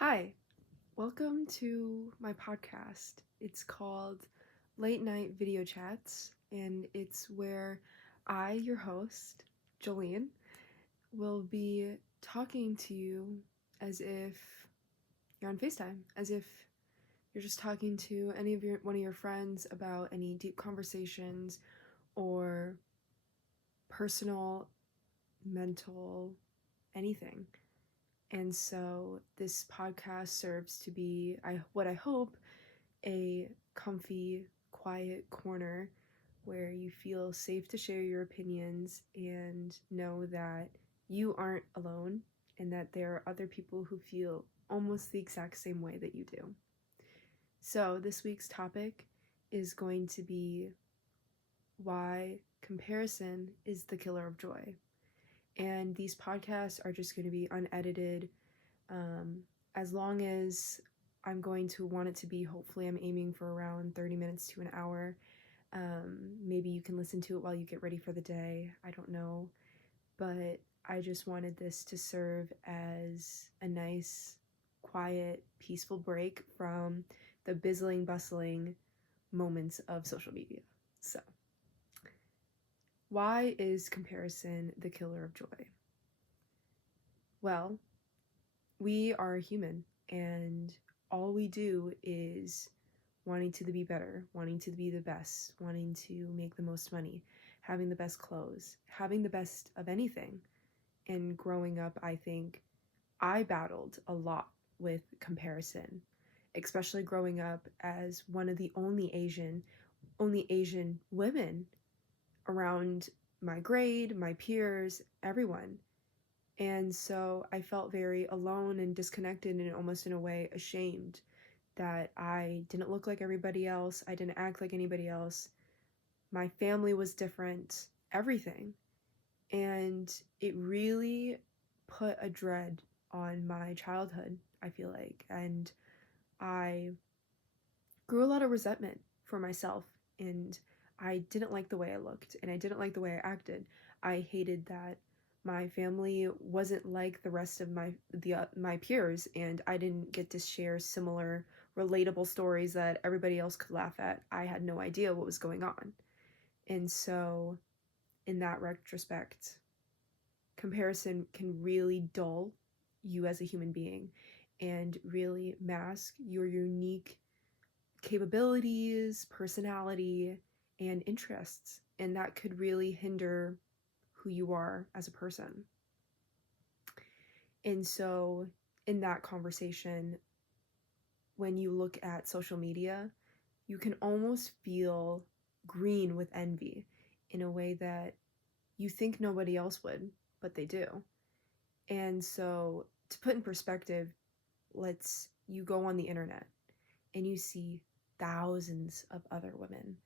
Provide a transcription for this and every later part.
Hi, welcome to my podcast. It's called Late Night Video Chats, and it's where I, your host, Jolene, will be talking to you as if you're on FaceTime, as if you're just talking to one of your friends about any deep conversations or personal, mental, anything. And so this podcast serves to be what I hope a comfy, quiet corner where you feel safe to share your opinions and know that you aren't alone and that there are other people who feel almost the exact same way that you do. So, this week's topic is going to be why comparison is the killer of joy. And these podcasts are just going to be unedited. As long as I'm going to want it to be, hopefully, I'm aiming for around 30 minutes to an hour. Maybe you can listen to it while you get ready for the day. I don't know. But I just wanted this to serve as a nice, quiet, peaceful break from the bustling moments of social media. So, why is comparison the killer of joy? Well, we are human, and all we do is wanting to be better, wanting to be the best, wanting to make the most money, having the best clothes, having the best of anything. And growing up, I think I battled a lot with comparison, especially growing up as one of the only Asian women around my grade, my peers, everyone. And so I felt very alone and disconnected and almost in a way ashamed that I didn't look like everybody else. I didn't act like anybody else. My family was different, everything. And it really put a dread on my childhood, I feel like. And I grew a lot of resentment for myself. And I didn't like the way I looked and I didn't like the way I acted. I hated that my family wasn't like the rest of my peers, and I didn't get to share similar relatable stories that everybody else could laugh at. I had no idea what was going on. And so in that retrospect, comparison can really dull you as a human being and really mask your unique capabilities, personality, and interests. And that could really hinder who you are as a person. And so, in that conversation, when you look at social media, you can almost feel green with envy in a way that you think nobody else would, but they do. And so, to put in perspective, you go on the internet and you see thousands of other women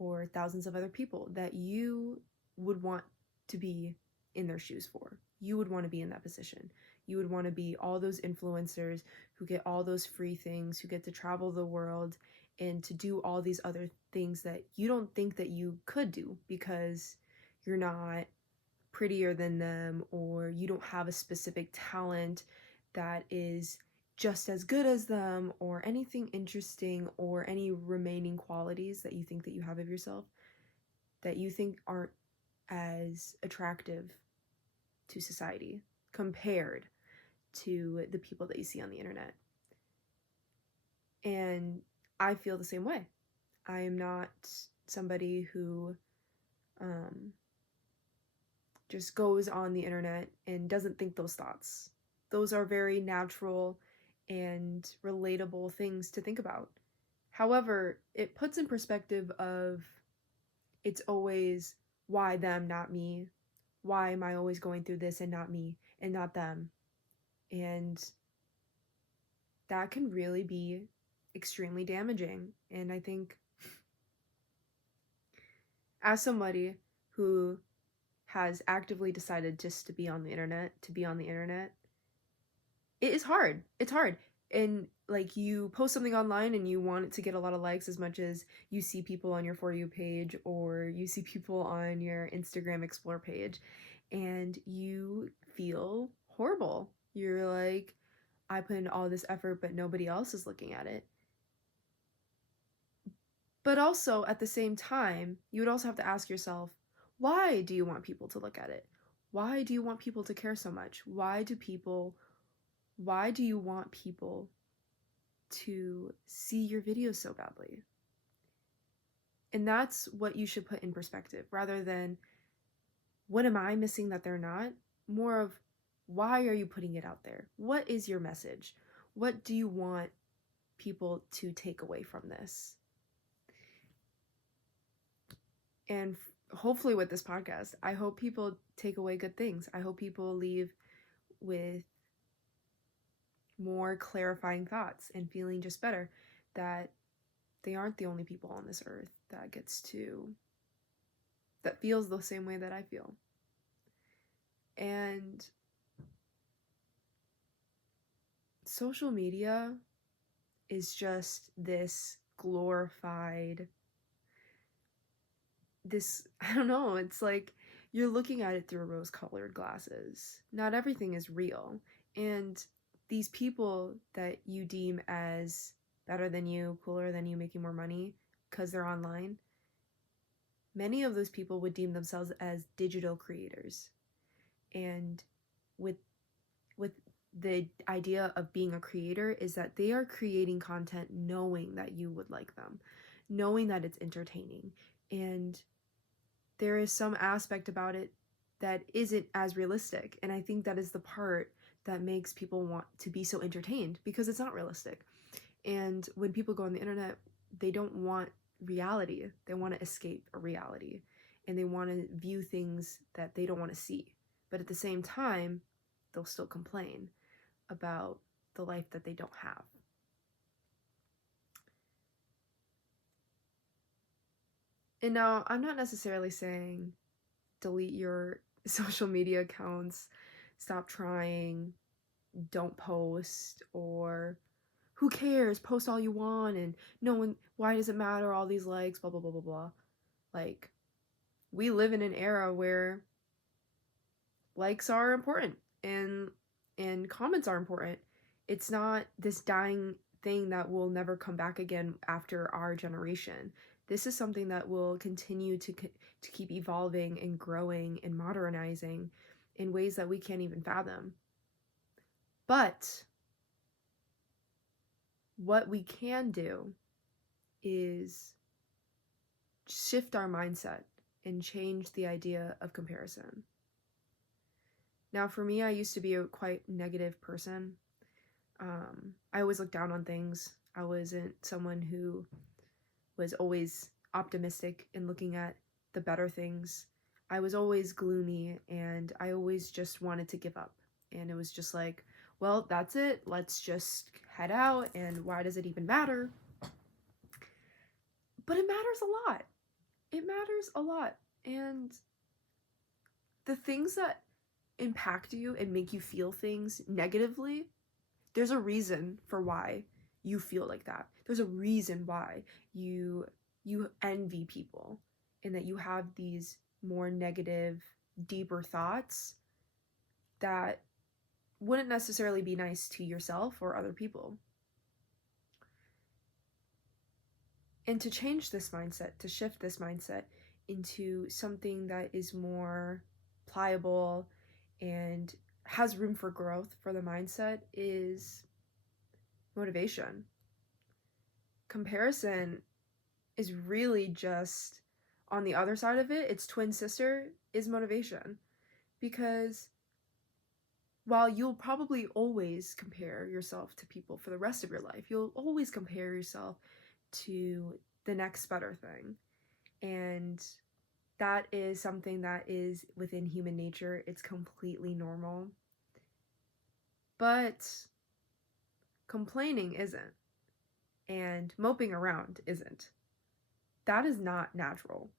or thousands of other people that you would want to be in their shoes for. You would want to be in that position. You would want to be all those influencers who get all those free things, who get to travel the world and to do all these other things that you don't think that you could do because you're not prettier than them or you don't have a specific talent that is just as good as them or anything interesting or any remaining qualities that you think that you have of yourself that you think aren't as attractive to society compared to the people that you see on the internet. And I feel the same way. I am not somebody who just goes on the internet and doesn't think those thoughts. Those are very natural and relatable things to think about. However, it puts in perspective of it's always why them, not me. Why am I always going through this and not me and not them? And that can really be extremely damaging. And I think as somebody who has actively decided just to be on the internet, it is hard. It's hard. And like you post something online and you want it to get a lot of likes as much as you see people on your For You page or you see people on your Instagram Explore page and you feel horrible. You're like, I put in all this effort, but nobody else is looking at it. But also, at the same time, you would also have to ask yourself, why do you want people to look at it? Why do you want people to care so much? Why do you want people to see your videos so badly? And that's what you should put in perspective, rather than what am I missing that they're not? More of, why are you putting it out there? What is your message? What do you want people to take away from this? And hopefully with this podcast, I hope people take away good things. I hope people leave with more clarifying thoughts and feeling just better that they aren't the only people on this earth that feels the same way that I feel. And social media is just this glorified, I don't know, it's like you're looking at it through rose-colored glasses. Not everything is real. And these people that you deem as better than you, cooler than you, making more money because they're online, many of those people would deem themselves as digital creators. And with the idea of being a creator is that they are creating content knowing that you would like them, knowing that it's entertaining. And there is some aspect about it that isn't as realistic. And I think that is the part that makes people want to be so entertained, because it's not realistic. And when people go on the internet, they don't want reality. They want to escape a reality. And they want to view things that they don't want to see. But at the same time, they'll still complain about the life that they don't have. And now, I'm not necessarily saying delete your social media accounts, stop trying, don't post, or who cares, post all you want, and no one, why does it matter, all these likes, blah, blah, blah, blah, blah. Like, we live in an era where likes are important and comments are important. It's not this dying thing that will never come back again after our generation. This is something that will continue to keep evolving and growing and modernizing in ways that we can't even fathom. But what we can do is shift our mindset and change the idea of comparison. Now, for me, I used to be a quite negative person. I always looked down on things. I wasn't someone who was always optimistic and looking at the better things. I was always gloomy, and I always just wanted to give up. And it was just like, well, that's it. Let's just head out, and why does it even matter? But it matters a lot. It matters a lot. And the things that impact you and make you feel things negatively, there's a reason for why you feel like that. There's a reason why you envy people and that you have these more negative, deeper thoughts that wouldn't necessarily be nice to yourself or other people. And to change this mindset, to shift this mindset into something that is more pliable and has room for growth for the mindset, is motivation. Comparison is really just on the other side of it. Its twin sister is motivation. Because while you'll probably always compare yourself to people for the rest of your life, you'll always compare yourself to the next better thing. And that is something that is within human nature. It's completely normal. But complaining isn't. And moping around isn't. That is not natural.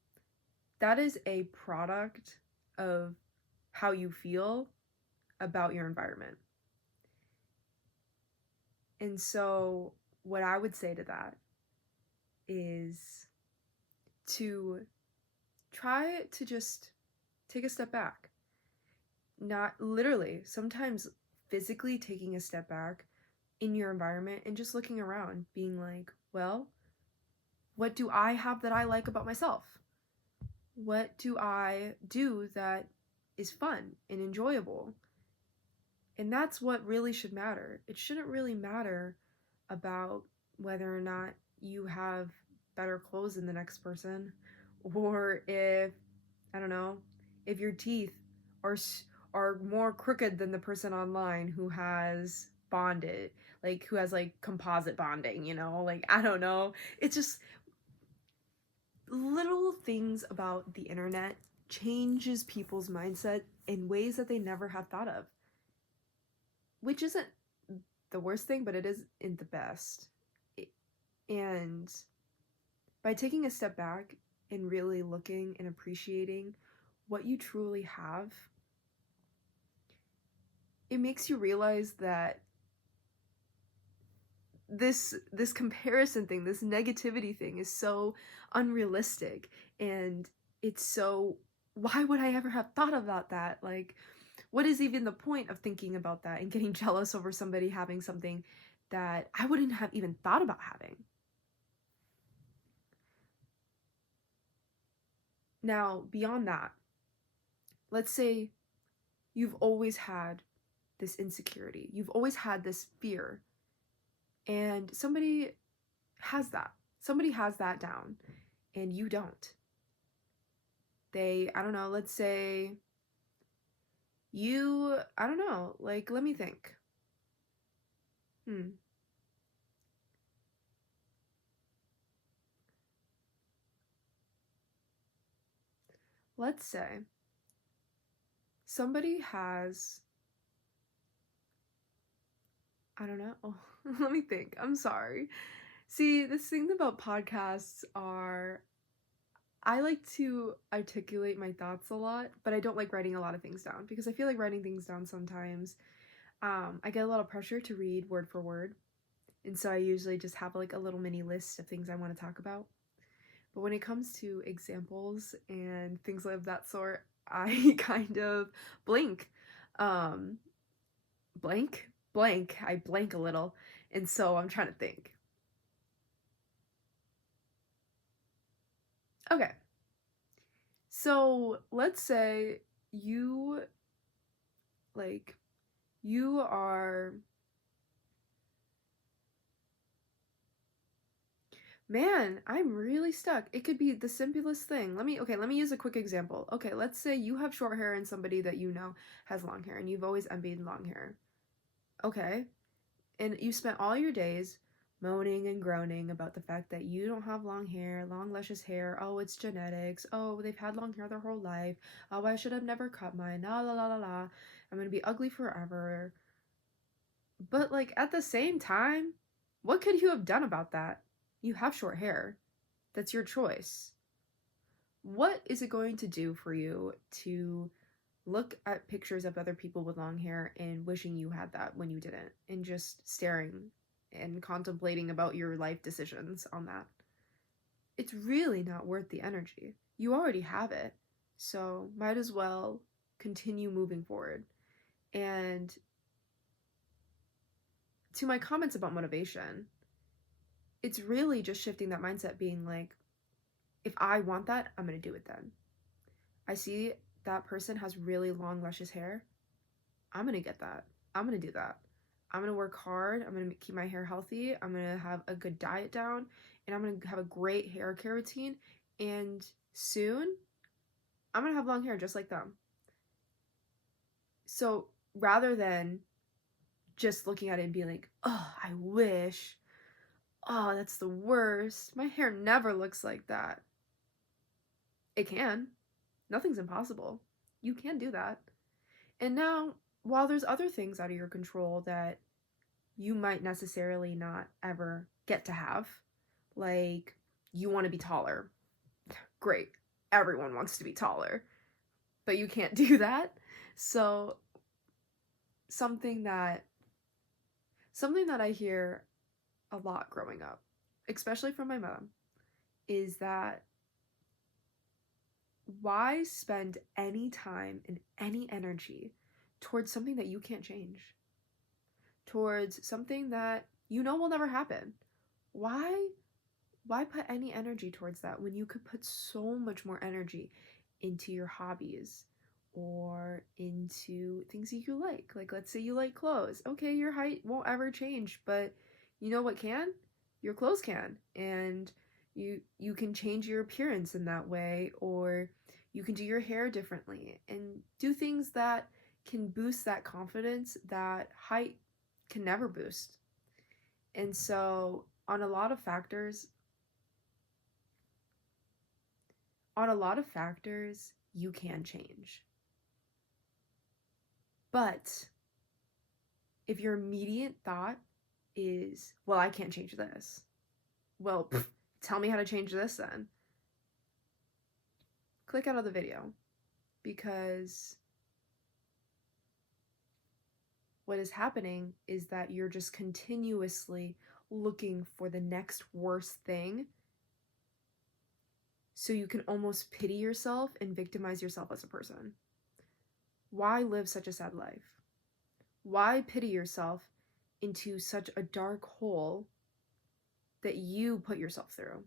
That is a product of how you feel about your environment. And so what I would say to that is to try to just take a step back. Not literally, sometimes physically taking a step back in your environment and just looking around, being like, well, what do I have that I like about myself? What do I do that is fun and enjoyable? And that's what really should matter. It shouldn't really matter about whether or not you have better clothes than the next person, or if, I don't know, if your teeth are more crooked than the person online who has bonded, like who has like composite bonding, like I don't know. It's just little things about the internet changes people's mindset in ways that they never had thought of, which isn't the worst thing, but it isn't the best. And by taking a step back and really looking and appreciating what you truly have, it makes you realize that this comparison thing, this negativity thing is so unrealistic, and it's so, why would I ever have thought about that? Like, what is even the point of thinking about that and getting jealous over somebody having something that I wouldn't have even thought about having? Now, beyond that, let's say you've always had this insecurity, you've always had this fear, and somebody has that down and you don't. I don't know, let's say I don't know, like, let me think. Let's say somebody has, I don't know. Let me think. I'm sorry. See, this thing about podcasts are, I like to articulate my thoughts a lot, but I don't like writing a lot of things down because I feel like writing things down sometimes, I get a lot of pressure to read word for word. And so I usually just have like a little mini list of things I want to talk about. But when it comes to examples and things of that sort, I kind of blink. Um, I blank a little. And so I'm trying to think. Okay. So let's say you, like, you are, man, I'm really stuck. It could be the simplest thing. Let me use a quick example. Okay, let's say you have short hair and somebody that you know has long hair and you've always envied long hair. Okay. And you spent all your days moaning and groaning about the fact that you don't have long hair, long luscious hair. Oh, it's genetics. Oh, they've had long hair their whole life. Oh, I should have never cut mine. La la la la la. I'm gonna be ugly forever. But like at the same time, what could you have done about that? You have short hair. That's your choice. What is it going to do for you to look at pictures of other people with long hair and wishing you had that when you didn't, and just staring and contemplating about your life decisions on that? It's really not worth the energy. You already have it, so might as well continue moving forward. And to my comments about motivation, it's really just shifting that mindset, being like, if I want that, I'm going to do it then. I see that person has really long, luscious hair. I'm going to get that. I'm going to do that. I'm going to work hard. I'm going to keep my hair healthy. I'm going to have a good diet down. And I'm going to have a great hair care routine. And soon, I'm going to have long hair just like them. So rather than just looking at it and being like, oh, I wish, oh, that's the worst. My hair never looks like that. It can. Nothing's impossible. You can do that. And now, while there's other things out of your control that you might necessarily not ever get to have, like you want to be taller. Great. Everyone wants to be taller, but you can't do that. So something that I hear a lot growing up, especially from my mom, is that why spend any time and any energy towards something that you can't change? towards something that you know will never happen. Why put any energy towards that when you could put so much more energy into your hobbies or into things you like? Like, let's say you like clothes. Okay, your height won't ever change, but you know what can? Your clothes can. And you can change your appearance in that way, or you can do your hair differently and do things that can boost that confidence that height can never boost. And so, on a lot of factors, you can change. But if your immediate thought is, well, I can't change this. Well, tell me how to change this then. Click out of the video, because what is happening is that you're just continuously looking for the next worst thing, so you can almost pity yourself and victimize yourself as a person. Why live such a sad life? Why pity yourself into such a dark hole that you put yourself through?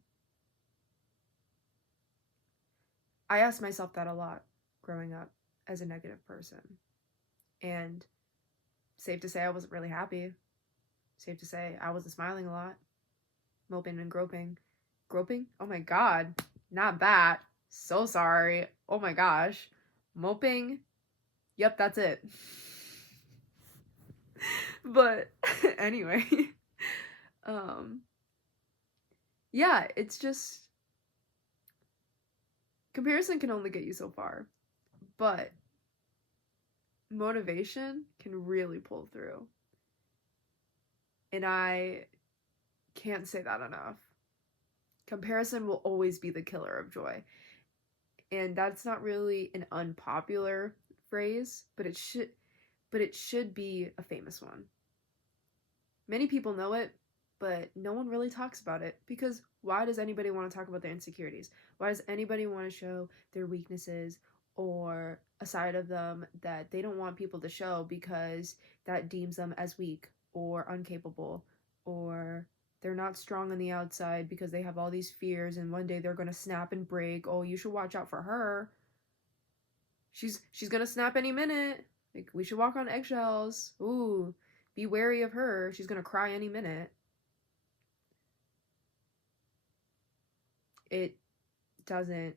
I asked myself that a lot growing up as a negative person. And safe to say, I wasn't really happy. Safe to say, I wasn't smiling a lot. Moping and groping. Groping? Oh my god. Not that. So sorry. Oh my gosh. Moping. Yep, that's it. But anyway. Yeah, it's just, comparison can only get you so far. But motivation can really pull through. And I can't say that enough. Comparison will always be the killer of joy. And that's not really an unpopular phrase, but it should be a famous one. Many people know it, but no one really talks about it, because why does anybody want to talk about their insecurities? Why does anybody want to show their weaknesses or a side of them that they don't want people to show, because that deems them as weak or incapable, or they're not strong on the outside because they have all these fears and one day they're going to snap and break. Oh, you should watch out for her. She's going to snap any minute. Like, we should walk on eggshells. Ooh, be wary of her. She's going to cry any minute. It doesn't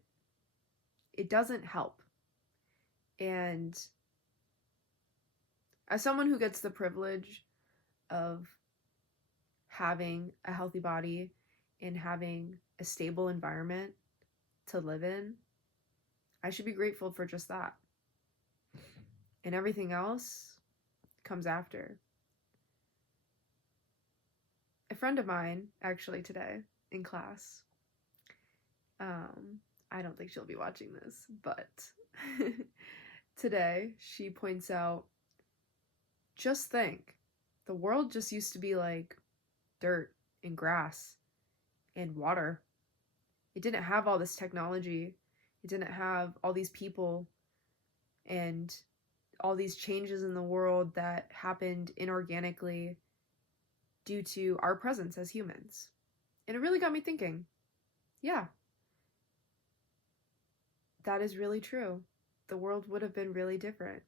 help. And as someone who gets the privilege of having a healthy body and having a stable environment to live in, I should be grateful for just that. And everything else comes after. A friend of mine, actually, today in class, I don't think she'll be watching this, but today she points out, just think, the world just used to be like dirt and grass and water. It didn't have all this technology. It didn't have all these people and all these changes in the world that happened inorganically due to our presence as humans. And it really got me thinking, yeah, that is really true. The world would have been really different.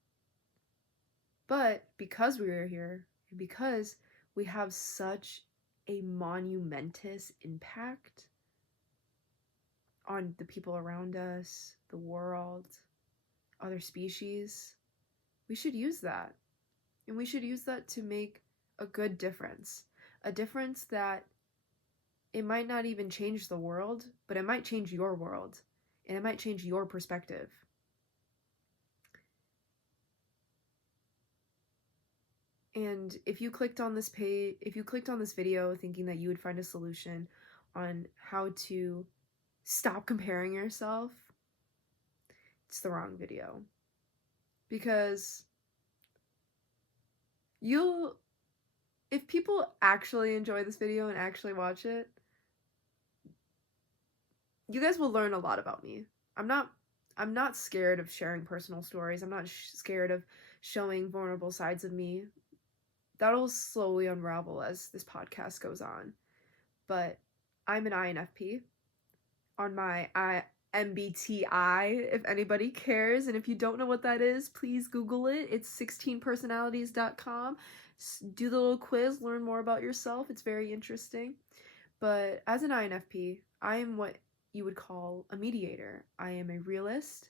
But because we are here, and because we have such a monumentous impact on the people around us, the world, other species, we should use that. And we should use that to make a good difference. A difference that it might not even change the world, but it might change your world. And it might change your perspective. And if you clicked on this video thinking that you would find a solution on how to stop comparing yourself, it's the wrong video. Because if people actually enjoy this video and actually watch it, you guys will learn a lot about me. I'm not scared of sharing personal stories. I'm not scared of showing vulnerable sides of me. that'll slowly unravel as this podcast goes on. But I'm an INFP on my MBTI, if anybody cares. And if you don't know what that is, please Google it. It's 16personalities.com. Do the little quiz, learn more about yourself. It's very interesting. But as an INFP, I am what you would call a mediator. I am a realist,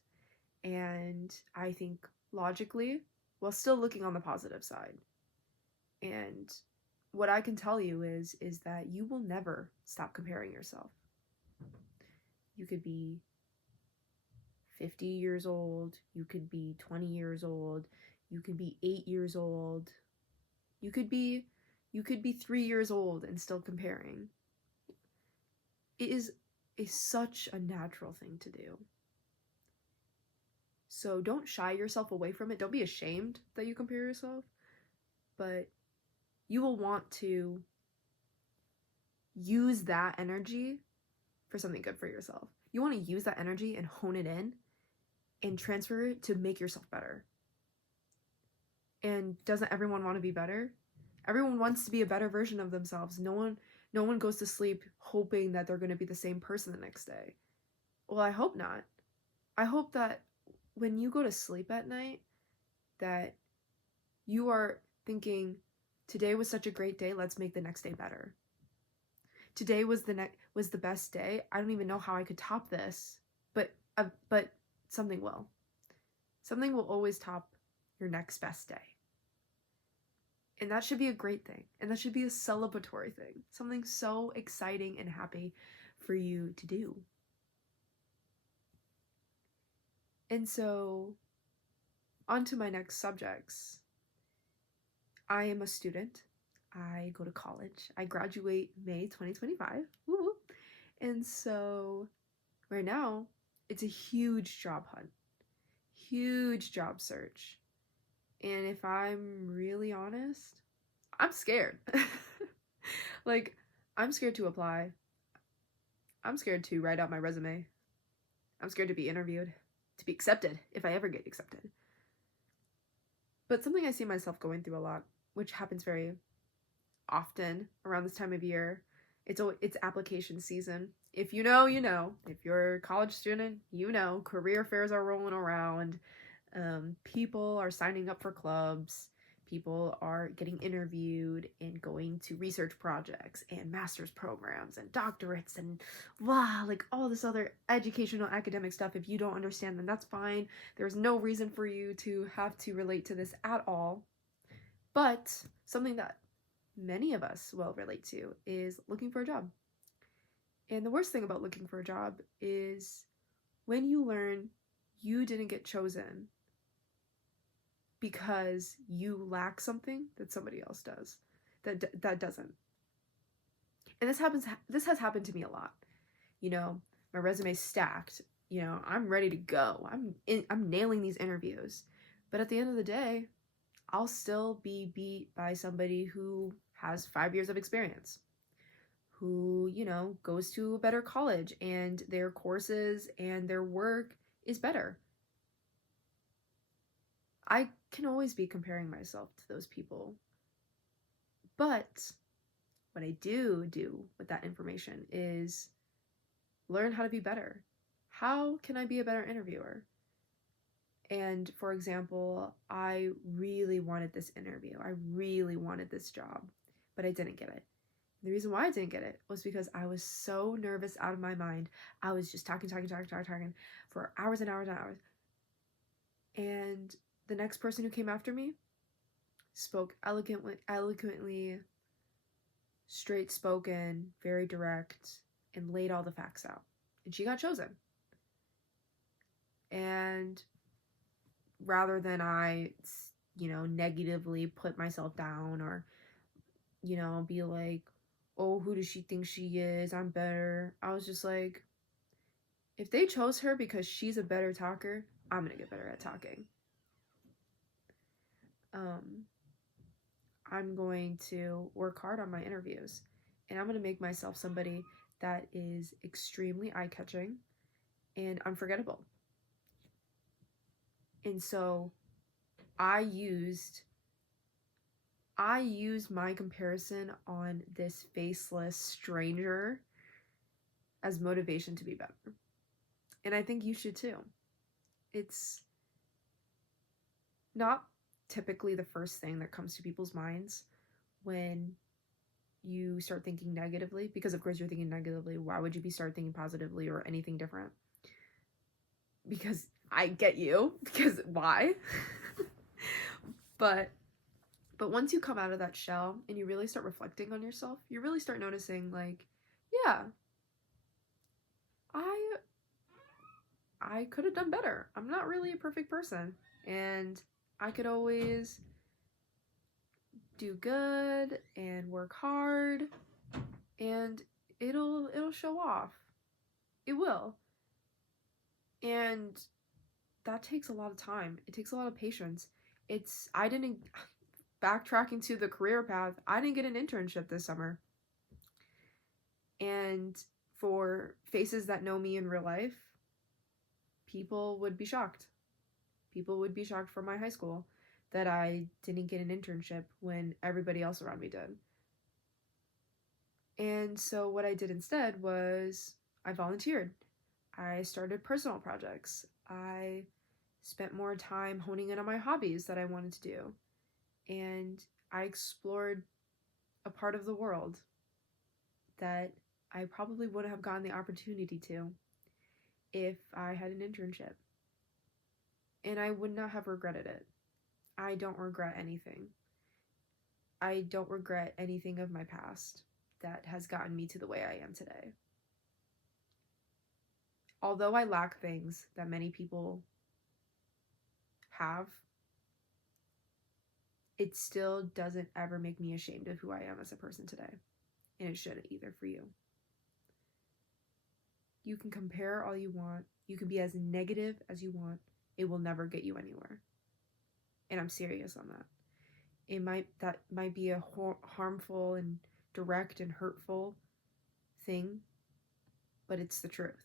and I think logically while still looking on the positive side. And what I can tell you is that you will never stop comparing yourself. You could be 50 years old, you could be 20 years old, you could be 8 years old. You could be 3 years old and still comparing. It is such a natural thing to do. So don't shy yourself away from it. Don't be ashamed that you compare yourself, but you will want to use that energy for something good for yourself. You want to use that energy and hone it in and transfer it to make yourself better. And doesn't everyone want to be better? Everyone wants to be a better version of themselves. No one goes to sleep hoping that they're going to be the same person the next day. Well, I hope not. I hope that when you go to sleep at night, that you are thinking, today was such a great day, let's make the next day better. Today was the best day. I don't even know how I could top this, but something will. Something will always top your next best day. And that should be a great thing. And that should be a celebratory thing. Something so exciting and happy for you to do. And so, on to my next subjects. I am a student. I go to college. I graduate May 2025. Woo! And so, right now, it's a huge job hunt. Huge job search. And if I'm really honest, I'm scared. Like, I'm scared to apply. I'm scared to write out my resume. I'm scared to be interviewed, to be accepted, if I ever get accepted. But something I see myself going through a lot, which happens very often around this time of year, it's application season. If you know, you know. If you're a college student, you know. Career fairs are rolling around. People are signing up for clubs. People are getting interviewed and going to research projects and master's programs and doctorates and like all this other educational academic stuff. If you don't understand them, that's fine. There's no reason for you to have to relate to this at all. But something that many of us will relate to is looking for a job. And the worst thing about looking for a job is when you learn you didn't get chosen because you lack something that somebody else does, that doesn't. And this has happened to me a lot. You know, my resume's stacked. You know, I'm ready to go. I'm nailing these interviews. But at the end of the day, I'll still be beat by somebody who has 5 years of experience, who, you know, goes to a better college and their courses and their work is better. I can always be comparing myself to those people. But what I do with that information is learn how to be better. How can I be a better interviewer? And for example, I really wanted this interview. I really wanted this job, but I didn't get it. The reason why I didn't get it was because I was so nervous out of my mind. I was just talking for hours and hours and hours. And the next person who came after me spoke eloquently, straight spoken, very direct, and laid all the facts out. And she got chosen. And rather than I, you know, negatively put myself down or, you know, be like, oh, who does she think she is? I'm better. I was just like, if they chose her because she's a better talker, I'm gonna get better at talking. I'm going to work hard on my interviews, and I'm going to make myself somebody that is extremely eye-catching and unforgettable. And so I used I use my comparison on this faceless stranger as motivation to be better. And I think you should too. It's not typically the first thing that comes to people's minds when you start thinking negatively, because of course you're thinking negatively. Why would you start thinking positively or anything different? Because I get you, because why? but once you come out of that shell and you really start reflecting on yourself, you really start noticing, like, yeah, I could have done better. I'm not really a perfect person, and I could always do good and work hard, and it'll show off. It will. And that takes a lot of time. It takes a lot of patience. I didn't backtracking to the career path. I didn't get an internship this summer. And for faces that know me in real life, people would be shocked. People would be shocked from my high school that I didn't get an internship when everybody else around me did. And so what I did instead was I volunteered. I started personal projects. I spent more time honing in on my hobbies that I wanted to do. And I explored a part of the world that I probably wouldn't have gotten the opportunity to if I had an internship. And I would not have regretted it. I don't regret anything. I don't regret anything of my past that has gotten me to the way I am today. Although I lack things that many people have, it still doesn't ever make me ashamed of who I am as a person today. And it shouldn't either for you. You can compare all you want. You can be as negative as you want. It will never get you anywhere. And I'm serious on that. That might be a harmful and direct and hurtful thing, but it's the truth.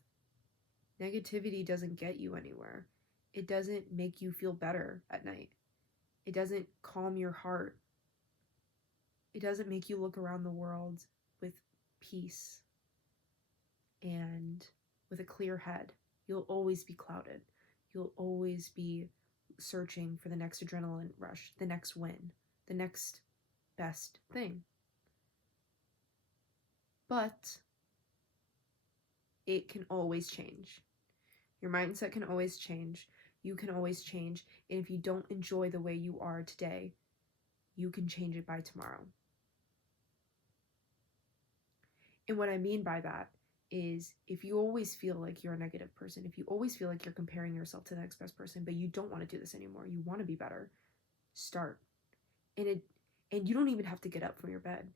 Negativity doesn't get you anywhere. It doesn't make you feel better at night. It doesn't calm your heart. It doesn't make you look around the world with peace and with a clear head. You'll always be clouded. You'll always be searching for the next adrenaline rush, the next win, the next best thing. But it can always change. Your mindset can always change. You can always change. And if you don't enjoy the way you are today, you can change it by tomorrow. And what I mean by that is, if you always feel like you're a negative person, if you always feel like you're comparing yourself to the next best person, but you don't want to do this anymore, you want to be better, start. And you don't even have to get up from your bed.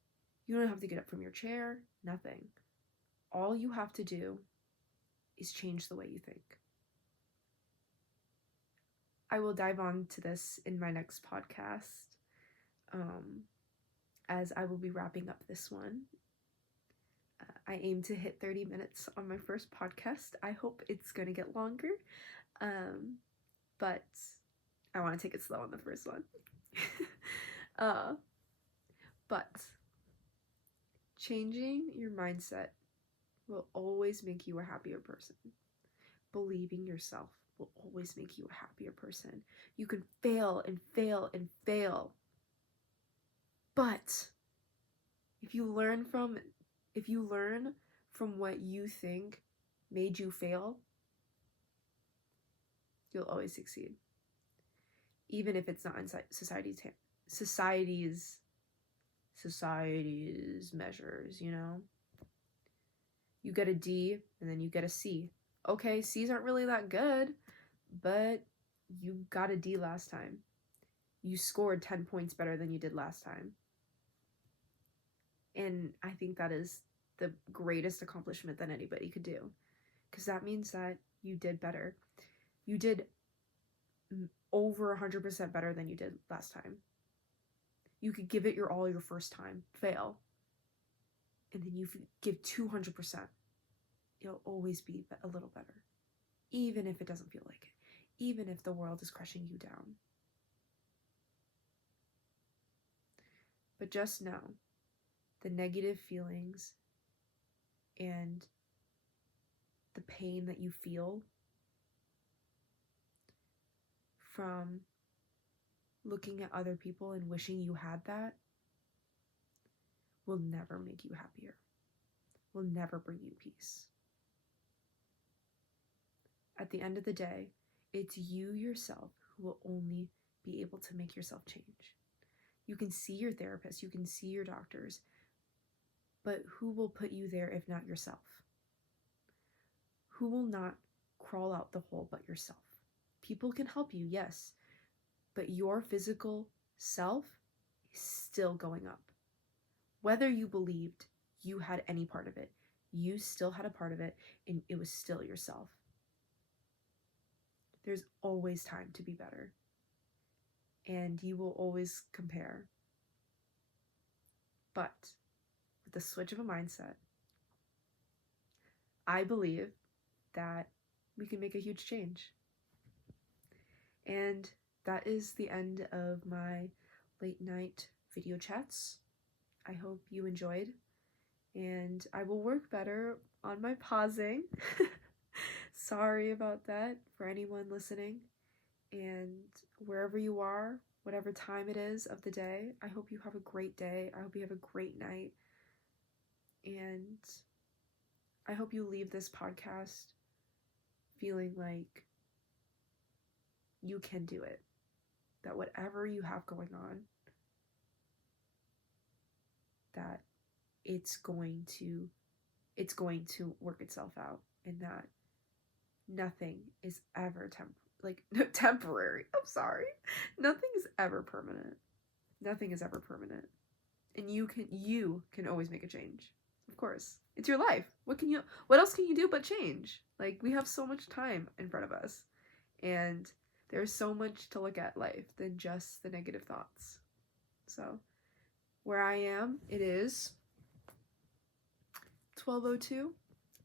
You don't have to get up from your chair, nothing. All you have to do is change the way you think. I will dive on to this in my next podcast, as I will be wrapping up this one. I aim to hit 30 minutes on my first podcast. I hope it's going to get longer, but I want to take it slow on the first one. But changing your mindset will always make you a happier person. Believing yourself will always make you a happier person. You can fail and fail and fail, but if you learn from what you think made you fail, you'll always succeed. Even if it's not in society's measures, you know? You get a D and then you get a C. Okay, C's aren't really that good, but you got a D last time. You scored 10 points better than you did last time. And I think that is the greatest accomplishment that anybody could do, because that means that you did better. You did over 100% better than you did last time. You could give it your all your first time, fail, and then you give 200%. It'll always be a little better, even if it doesn't feel like it, even if the world is crushing you down. But just know the negative feelings and the pain that you feel from looking at other people and wishing you had that will never make you happier, will never bring you peace. At the end of the day, it's you yourself who will only be able to make yourself change. You can see your therapist, you can see your doctors, but who will put you there if not yourself? Who will not crawl out the hole but yourself? People can help you, yes, but your physical self is still going up. Whether you believed you had any part of it, you still had a part of it, and it was still yourself. There's always time to be better, and you will always compare. But with the switch of a mindset, I believe that we can make a huge change. And that is the end of my late night video chats. I hope you enjoyed, and I will work better on my pausing. Sorry about that for anyone listening, and wherever you are, whatever time it is of the day, I hope you have a great day. I hope you have a great night, and I hope you leave this podcast feeling like you can do it, that whatever you have going on, that it's going to work itself out, and that nothing is ever temporary. I'm sorry. Nothing is ever permanent. Nothing is ever permanent. And you can always make a change. Of course. It's your life. What else can you do but change? Like, we have so much time in front of us. And there's so much to look at life than just the negative thoughts. So, where I am, it is 12:02.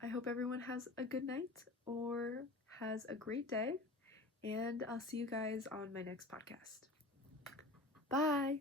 I hope everyone has a good night or has a great day, and I'll see you guys on my next podcast. Bye!